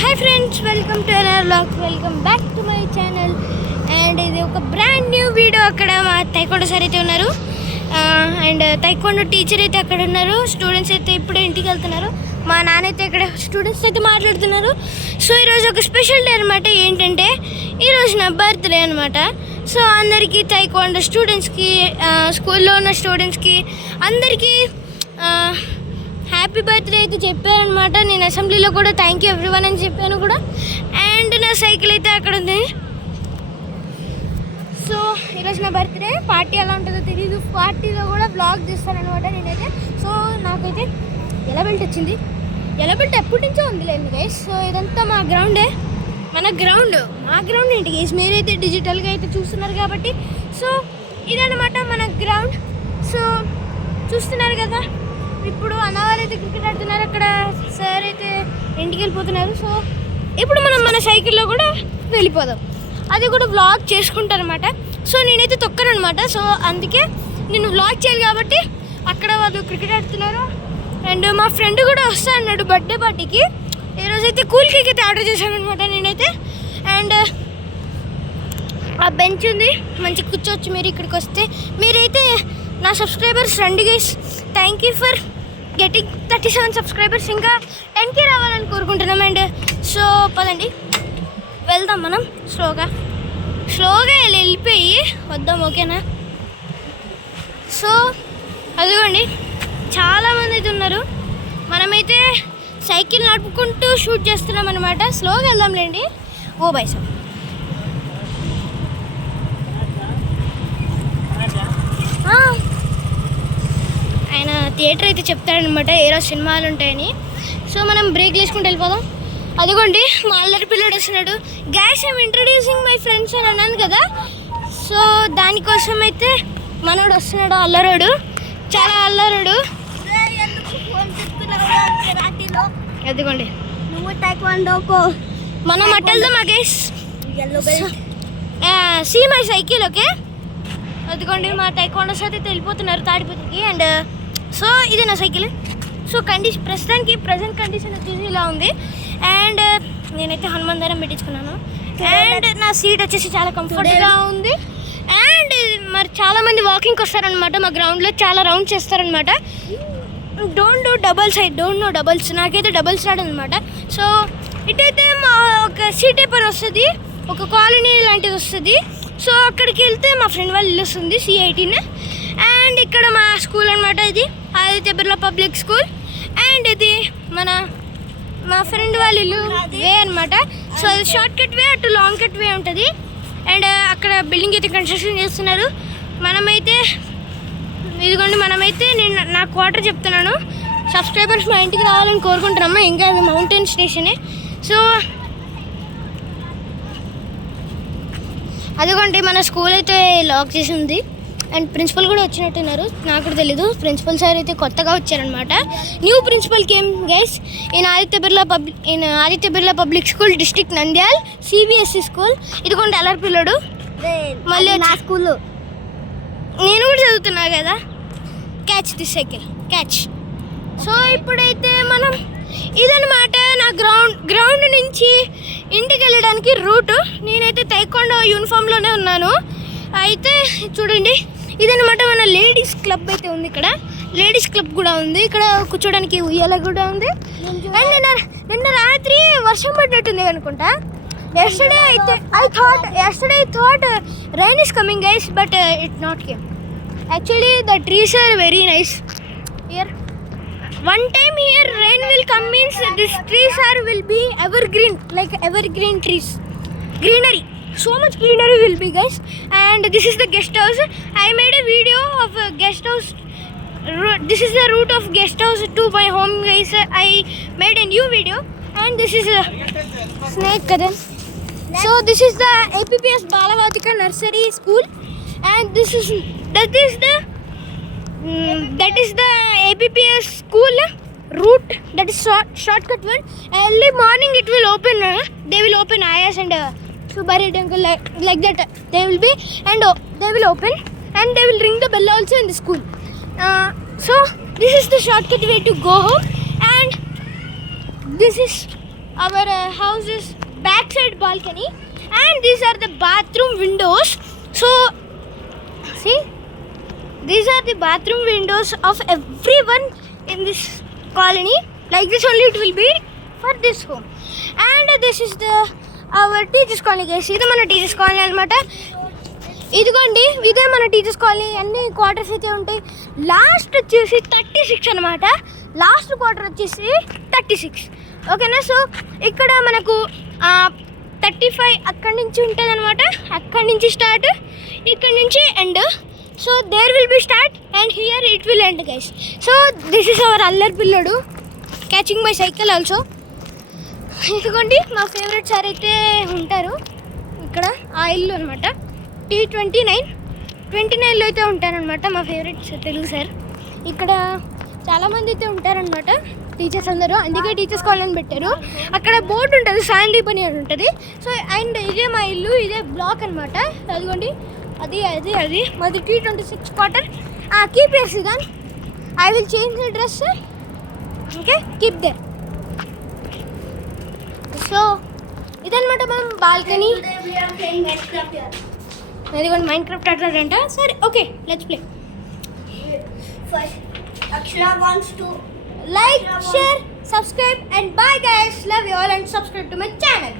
Hi friends, welcome to another vlog. Welcome back to my channel. And ఇది ఒక brand new video. అక్కడ మా taekwondo sir అయితే ఉన్నారు, అండ్ తైకొండ టీచర్ అయితే అక్కడ ఉన్నారు. స్టూడెంట్స్ అయితే ఇప్పుడే ఇంటికి వెళ్తున్నారు. మా నాన్న అయితే ఇక్కడ స్టూడెంట్స్ అయితే మాట్లాడుతున్నారు. సో ఈరోజు ఒక స్పెషల్ డే అనమాట. ఏంటంటే ఈరోజు నా బర్త్డే అనమాట. సో అందరికీ తైకొండ స్టూడెంట్స్కి, స్కూల్లో ఉన్న స్టూడెంట్స్కి అందరికీ హ్యాపీ బర్త్డే అయితే చెప్పారనమాట. నేను అసెంబ్లీలో కూడా థ్యాంక్ యూ ఎవ్రీవన్ అని చెప్పాను కూడా. అండ్ నా సైకిల్ అయితే అక్కడ ఉంది. సో ఈరోజు నా బర్త్డే. పార్టీ ఎలా ఉంటుందో తెలియదు. పార్టీలో కూడా వ్లాగ్ తీస్తానమాట నేనైతే. సో నాకైతే ఎలా బెల్ట్ వచ్చింది. ఎలా బెల్ట్ ఎప్పటి నుంచో ఉందిలేండి గైస్. సో ఇదంతా మా గ్రౌండే, మా గ్రౌండ్ ఏంటి గైస్. మీరైతే డిజిటల్గా అయితే చూస్తున్నారు కాబట్టి. సో ఇదన్నమాట మన గ్రౌండ్. సో చూస్తున్నారు కదా, ఇప్పుడు అన్నవారు అయితే క్రికెట్ ఆడుతున్నారు. అక్కడ సార్ అయితే ఇంటికి వెళ్ళిపోతున్నారు. సో ఇప్పుడు మనం మన సైకిల్లో కూడా వెళ్ళిపోదాం. అది కూడా వ్లాగ్ చేసుకుంటారనమాట. సో నేనైతే తొక్కను అనమాట. సో అందుకే నేను వ్లాగ్ చేయాలి కాబట్టి అక్కడ వాళ్ళు క్రికెట్ ఆడుతున్నారు. అండ్ మా ఫ్రెండ్ కూడా వస్తా అన్నాడు బర్త్డే పార్టీకి. ఈరోజైతే కూల్ కేక్ అయితే ఆర్డర్ చేశాను అనమాట నేనైతే. అండ్ ఆ బెంచ్ ఉంది, మంచి కూర్చోవచ్చు మీరు ఇక్కడికి వస్తే. మీరైతే నా సబ్స్క్రైబర్స్ రండి guys. Thank you for getting 37 subscribers. ఇంకా 10K రావాలని కోరుకుంటున్నాం. అండ్ సో పదండి వెళ్దాం మనం. స్లోగా వెళ్ళిపోయి వద్దాం, ఓకేనా? సో అదిగోండి చాలామంది అయితే ఉన్నారు. మనమైతే సైకిల్ నడుపుకుంటూ షూట్ చేస్తున్నాం అనమాట. స్లోగా వెళ్దాంలేండి. ఓ బై సార్. ఆయన థియేటర్ అయితే చెప్తాడనమాట ఏ రోజు సినిమాలు ఉంటాయని. సో మనం బ్రేక్ వేసుకుంటూ వెళ్ళిపోదాం. అదిగోండి మా అల్లరి పిల్లడు వస్తున్నాడు. Gas I'm introducing my friends అని అన్నాను కదా. సో దానికోసం అయితే మనోడు వస్తున్నాడు, అల్లరోడు, చాలా అల్లరుడు. అదిగోండి మనం అట్టెళ్దాం మా guys. See my cycle, okay? అదిగోండి మా తైకొండ సార్ అయితే వెళ్ళిపోతున్నారు తాడిపత్రికి. అండ్ సో ఇది నా సైకిల్. సో ప్రస్తుతానికి ప్రజెంట్ కండిషన్ వచ్చేసి ఇలా ఉంది. అండ్ నేనైతే హనుమాన్ దారం పెట్టించుకున్నాను. అండ్ నా సీట్ వచ్చేసి చాలా కంఫర్ట్గా ఉంది. అండ్ మరి చాలామంది వాకింగ్కి వస్తారనమాట. మా గ్రౌండ్లో చాలా రౌండ్స్ చేస్తారనమాట. Don't know doubles. నాకైతే డబల్స్ రాడనమాట. సో ఇటైతే మా ఒక సీటే పని వస్తుంది, ఒక కాలనీ లాంటిది వస్తుంది. సో అక్కడికి వెళ్తే మా ఫ్రెండ్ వాళ్ళ ఇల్లు వస్తుంది, C18. అండ్ ఇక్కడ మా స్కూల్ అనమాట. ఇది Aditya Birla public school. And ఇది మా ఫ్రెండ్ వాళ్ళ ఇల్లు వే అనమాట. సో అది షార్ట్ కట్ వే, అటు లాంగ్ కట్ వే ఉంటుంది. అండ్ అక్కడ బిల్డింగ్ అయితే కన్స్ట్రక్షన్ చేస్తున్నారు. మనమైతే నేను నా క్వార్టర్ చెప్తున్నాను. సబ్స్క్రైబర్స్ మా ఇంటికి రావాలని కోరుకుంటున్నాము. ఇంకా అది మౌంటైన్ స్టేషనే. సో అదిగోండి మన స్కూల్ అయితే లాక్ చేసి ఉంది. అండ్ ప్రిన్సిపల్ కూడా వచ్చినట్టున్నారు, నాకు కూడా తెలీదు. ప్రిన్సిపల్ సార్ అయితే కొత్తగా వచ్చారనమాట. New principal came guys in Aditya Birla public school, district Nandyal, CBSE school. ఇదిగోండి అల్లరి పిల్లడు. మళ్ళీ నా స్కూల్లో నేను కూడా చదువుతున్నా కదా. Catch the cycle, catch. So ఇప్పుడైతే మనం ఇదన్నమాట నా గ్రౌండ్ నుంచి ఇంటికి వెళ్ళడానికి రూటు. నేనైతే తైకొండ యూనిఫామ్లోనే ఉన్నాను. అయితే చూడండి ఇదన్నమాట మన లేడీస్ క్లబ్ అయితే ఉంది. ఇక్కడ లేడీస్ క్లబ్ కూడా ఉంది. ఇక్కడ కూర్చోడానికి ఉయ్యాల కూడా ఉంది. అండ్ నిన్న రాత్రి వర్షం పడినట్టుంది అనుకుంటా. Yesterday I thought rain is coming guys, but it not came. Actually the trees are very nice here. One time here rain will come means these trees will be evergreen, like evergreen trees. Greenery, so much greenery will be guys. And this is the guest house. I made a video of a guest house. This is the route of guest house to my home guys. I made a new video. And this is a snake garden. So this is the APPS Balavadika Nursery School. And that is the APPS school route. That is shortcut one. Early morning it will open. They will open IS and Subari Temple like that. They will be, and they will open and they will ring the bell also in the school. So this is the shortcut way to go home. And this is our house is backside balcony, and these are the bathroom windows. So see, these are the bathroom windows of everyone in this colony. Like this only it will be for this home. And this is the our teachers colony guys. ఇది మన teachers colony అనమాట. ఇదిగోండి ఇదే మన teachers colony. అన్ని quarters అయితే ఉంటాయి. Last వచ్చేసి 36 అనమాట. లాస్ట్ క్వార్టర్ వచ్చేసి 36. ఓకేనా. సో ఇక్కడ మనకు 35 అక్కడి నుంచి ఉంటుంది అనమాట. అక్కడి నుంచి స్టార్ట్, ఇక్కడ నుంచి end. So there will be start and here it will end guys. So this is our అల్లరి పిల్లడు క్యాచింగ్ మై సైకిల్ ఆల్సో. ఇదిగోండి మా ఫేవరెట్ సార్ అయితే ఉంటారు ఇక్కడ, ఆ ఇల్లు అనమాట. T29లో అయితే ఉంటారనమాట మా ఫేవరెట్ తెలుగు సార్. ఇక్కడ చాలామంది అయితే ఉంటారనమాట టీచర్స్ అందరూ. అందుకే టీచర్స్ కాలనీ పెట్టారు. అక్కడ బోర్డు ఉంటుంది, శాండీ పని అని ఉంటుంది. సో అండ్ ఇదే మా ఇల్లు, ఇదే బ్లాక్ అనమాట. అదిగోండి అది అది అది మాది T26 క్వార్టర్. కీప్ యర్ సిగాన్, I will change the dress. Okay, keep there. So ఇదనమాట మనం బాల్కనీ. అదిగోండి మైన్క్రాఫ్ట్ ఆడతారంట. సరే okay, let's play. Akshara wants to Like, share, subscribe, and bye guys. Love you all and subscribe to my channel.